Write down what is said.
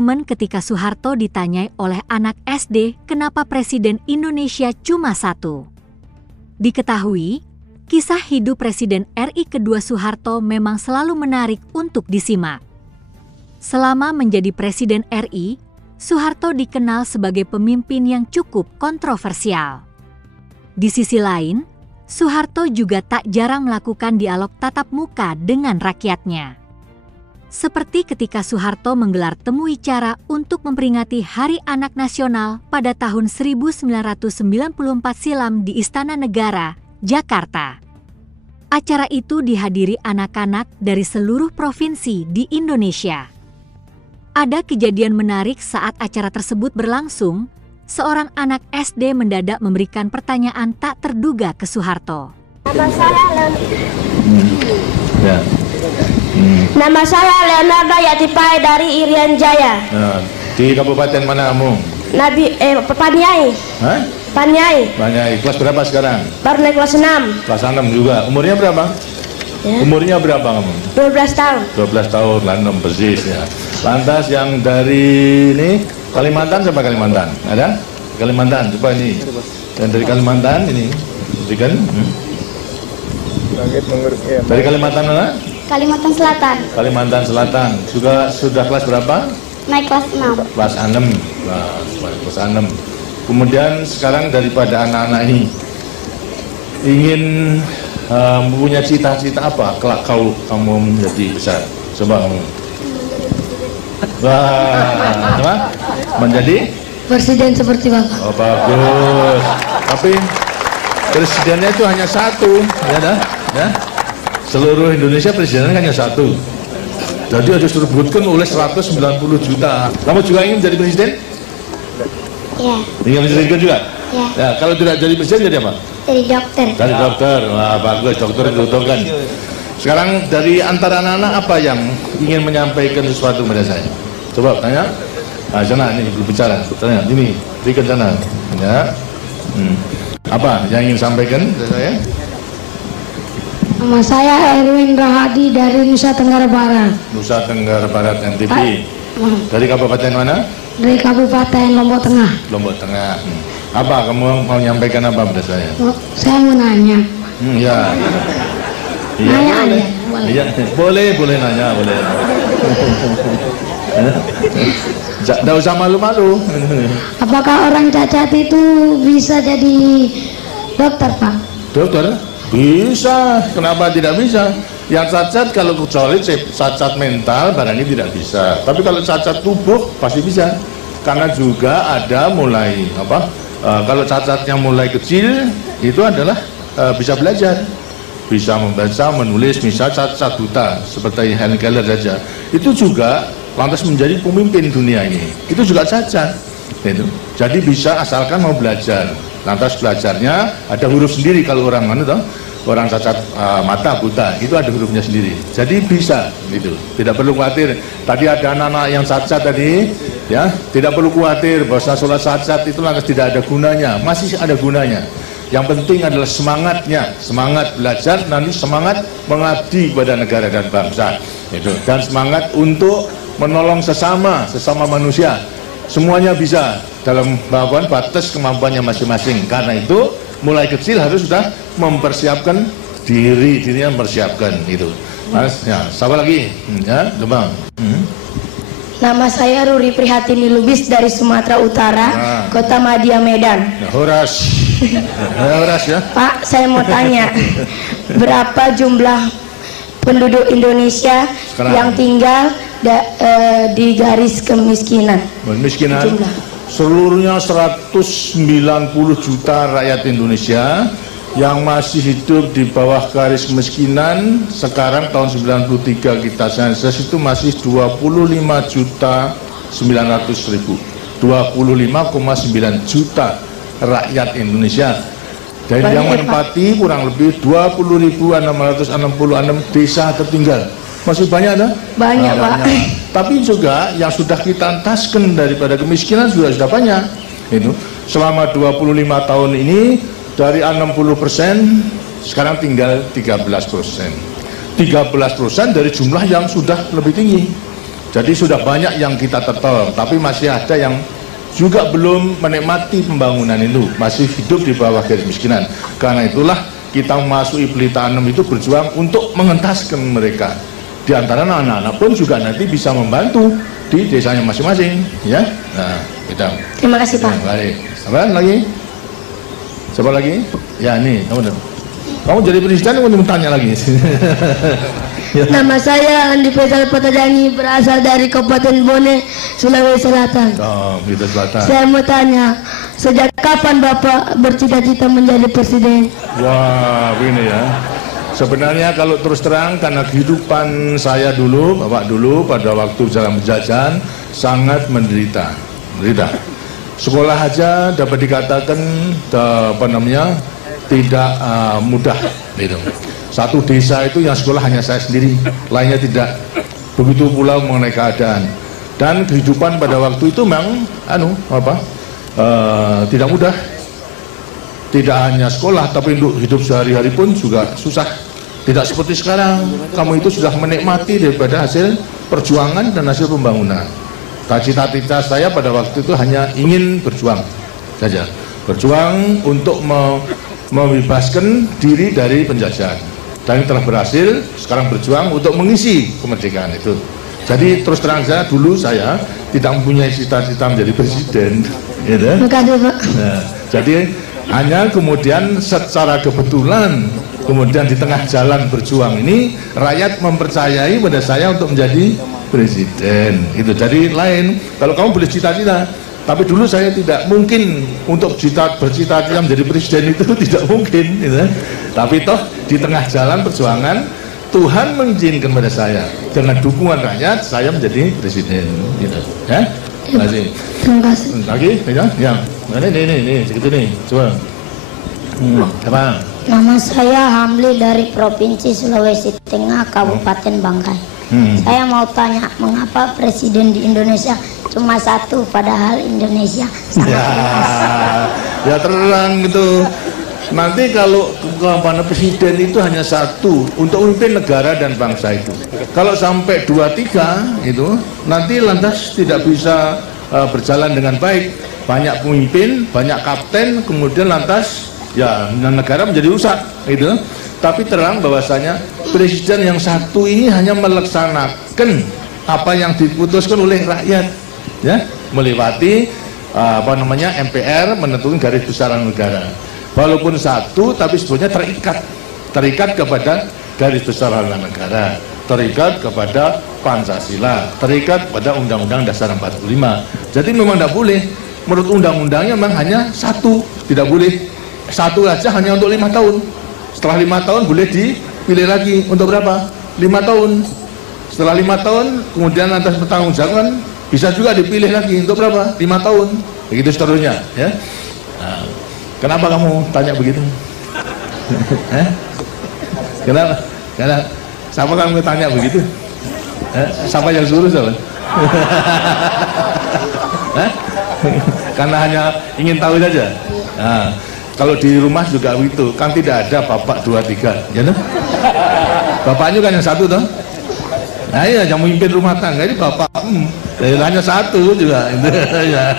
momen ketika Soeharto ditanyai oleh anak SD kenapa Presiden Indonesia cuma satu. Diketahui, kisah hidup Presiden RI kedua Soeharto memang selalu menarik untuk disimak. Selama menjadi Presiden RI, Soeharto dikenal sebagai pemimpin yang cukup kontroversial. Di sisi lain, Soeharto juga tak jarang melakukan dialog tatap muka dengan rakyatnya. Seperti ketika Soeharto menggelar temu wicara untuk memperingati Hari Anak Nasional pada tahun 1994 silam di Istana Negara, Jakarta. Acara itu dihadiri anak-anak dari seluruh provinsi di Indonesia. Ada kejadian menarik saat acara tersebut berlangsung, seorang anak SD mendadak memberikan pertanyaan tak terduga ke Soeharto. Nama saya Leonardo Yatipai dari Irian Jaya. Di kabupaten mana kamu? Paniai. Hah? Paniai. Paniai. Kelas berapa sekarang? Baru naik kelas 6. Kelas 6 juga. Umurnya berapa? Ya. Umurnya berapa kamu? 12 tahun. 12 tahun, 6 persis ya. Lantas yang dari ini Kalimantan sampai Kalimantan? Ada? Kalimantan, coba ini. Yang dari Kalimantan ini. Berikan. Dari Kalimantan mana? Kalimantan Selatan. Kalimantan Selatan. Sudah kelas berapa? Naik kelas 6. Kelas 6. Kelas 6. Kemudian sekarang daripada anak-anak ini ingin punya cita-cita apa kelak kamu menjadi besar? Coba kamu. Wah, coba menjadi Presiden seperti Bapak. Oh, bagus. Tapi presidennya itu hanya satu, ya dah, ya. Seluruh Indonesia presidennya hanya satu. Jadi harus direbutkan oleh 190 juta. Kamu juga ingin jadi presiden? Ya. Ingin menjadi presiden juga? Ya. Ya, kalau tidak jadi presiden jadi apa? Jadi dokter. Jadi dokter. Wah, bagus, dokter itu kan. Sekarang dari antara anak-anak apa yang ingin menyampaikan sesuatu pada saya? Coba tanya. Nah, sana ini berbicara. Tanya, ini, berikan sana. Ya. Apa yang ingin sampaikan pada saya? Nama saya Erwin Rahadi dari Nusa Tenggara Barat. Nusa Tenggara Barat NTB. Dari kabupaten mana? Dari Kabupaten Lombok Tengah. Lombok Tengah. Apa kamu mau menyampaikan apa pada saya? Saya mau nanya. Ya. Iya, Nanya boleh. aja, boleh. Iya, boleh nanya, boleh. Tidak usah malu-malu. Apakah orang cacat itu bisa jadi dokter, Pak? Dokter? Bisa. Kenapa tidak bisa? Yang cacat kalau kecuali cacat mental barangnya tidak bisa. Tapi kalau cacat tubuh pasti bisa. Karena juga ada mulai kalau cacatnya mulai kecil itu adalah bisa belajar. Bisa membaca, menulis, misalnya cacat buta seperti Helen Keller saja. Itu juga lantas menjadi pemimpin dunia ini. Itu juga cacat. Itu. Jadi bisa asalkan mau belajar. Lantas belajarnya ada huruf sendiri kalau orang mana toh? Orang cacat mata buta itu ada hurufnya sendiri. Jadi bisa gitu. Tidak perlu khawatir. Tadi ada anak-anak yang cacat tadi, ya, tidak perlu khawatir bahwa sholat cacat itu lantas tidak ada gunanya. Masih ada gunanya. Yang penting adalah semangatnya, semangat belajar, nanti semangat mengabdi kepada negara dan bangsa. Itu. Dan semangat untuk menolong sesama manusia. Semuanya bisa dalam batas kemampuannya masing-masing. Karena itu mulai kecil harus sudah mempersiapkan dirinya mempersiapkan itu. Mas, ya, siapa lagi? Ya, coba. Nama saya Ruri Prihatini Lubis dari Sumatera Utara, Kota Madia, Medan. Horas. Horas ya. Pak, saya mau tanya, berapa jumlah penduduk Indonesia sekarang yang tinggal di garis kemiskinan? Kemiskinan seluruhnya 190 juta rakyat Indonesia yang masih hidup di bawah garis kemiskinan. Sekarang tahun 93 kita sensus itu masih 25.900.000. 25,9 juta rakyat Indonesia. Dan yang menempati kurang lebih 20.666 desa tertinggal. Masih banyak ada? Banyak, Pak. Tapi juga yang sudah kita entaskan daripada kemiskinan sudah banyak. Itu selama 25 tahun ini dari 60% sekarang tinggal 13%. 13% dari jumlah yang sudah lebih tinggi. Jadi sudah banyak yang kita tetap, tapi masih ada yang juga belum menikmati pembangunan itu, masih hidup di bawah garis kemiskinan. Karena itulah kita memasuki Pelita 6 itu berjuang untuk mengentaskan mereka. Di antara anak-anak pun juga nanti bisa membantu di desanya masing-masing, ya. Nah, kita. Terima kasih, Pak. Baik. Apa lagi? Siapa lagi? Ya, ini kamu jadi presiden, kamu tanya lagi. Nama saya Andi Faisal Patajangi, berasal dari Kabupaten Bone, Sulawesi Selatan. Oh, gitu Selatan. Saya mau tanya, sejak kapan Bapak bercita-cita menjadi presiden? Wah, ini ya. Sebenarnya kalau terus terang, karena kehidupan saya dulu, Bapak dulu pada waktu zaman penjajahan sangat menderita. Sekolah aja dapat dikatakan tidak mudah gitu. Satu desa itu yang sekolah hanya saya sendiri, lainnya tidak. Begitu pula mengenai keadaan dan kehidupan pada waktu itu memang tidak mudah. Tidak hanya sekolah, tapi untuk hidup sehari-hari pun juga susah. Tidak seperti sekarang, kamu itu sudah menikmati daripada hasil perjuangan dan hasil pembangunan. Cita-cita saya pada waktu itu hanya ingin berjuang saja, berjuang untuk membebaskan diri dari penjajahan. Dan telah berhasil, sekarang berjuang untuk mengisi kemerdekaan itu. Jadi terus terang saja, dulu saya tidak mempunyai cita-cita menjadi presiden, gitu. Terima kasih, Pak. Nah, jadi hanya kemudian secara kebetulan, kemudian di tengah jalan berjuang ini, rakyat mempercayai pada saya untuk menjadi presiden. Itu jadi lain. Kalau kamu boleh cita-cita, tapi dulu saya tidak mungkin untuk bercita-cita menjadi presiden itu tidak mungkin, gitu. Tapi toh di tengah jalan perjuangan Tuhan mengizinkan pada saya dengan dukungan rakyat saya menjadi presiden, gitu. Ya, terima kasih. Terima kasih. Lagi, ya. Ini, segitu nih, coba. Apa? Nama saya Hamli dari Provinsi Sulawesi Tengah, Kabupaten Bangkai. Saya mau tanya, mengapa presiden di Indonesia cuma satu, padahal Indonesia sangat luas? Ya terang gitu. Nanti kalau presiden itu hanya satu untuk memimpin negara dan bangsa itu. Kalau sampai 2-3 itu, nanti lantas tidak bisa berjalan dengan baik. Banyak pemimpin, banyak kapten, kemudian lantas ya negara menjadi rusak, gitu. Tapi terang bahwasanya presiden yang satu ini hanya melaksanakan apa yang diputuskan oleh rakyat, ya, melewati MPR menentukan garis besaran negara. Walaupun satu, tapi sebetulnya terikat kepada garis besaran negara, terikat kepada Pancasila, terikat pada Undang-Undang Dasar 45. Jadi memang tidak boleh, menurut undang-undangnya memang hanya satu, tidak boleh satu aja hanya untuk 5 tahun. Setelah 5 tahun boleh dipilih lagi untuk berapa? 5 tahun. Setelah 5 tahun kemudian atas pertanggungjawaban bisa juga dipilih lagi untuk berapa? 5 tahun. Begitu seterusnya, ya. Nah, kenapa kamu tanya begitu? Kenapa? Siapa kamu tanya begitu? Siapa yang suruh, siapa? Karena hanya ingin tahu saja. Nah, kalau di rumah juga begitu, kan tidak ada bapak 2-3, ya kan? Bapaknya kan yang satu toh. Nah iya, yang memimpin rumah tangga ini bapak, hanya satu juga. Ya.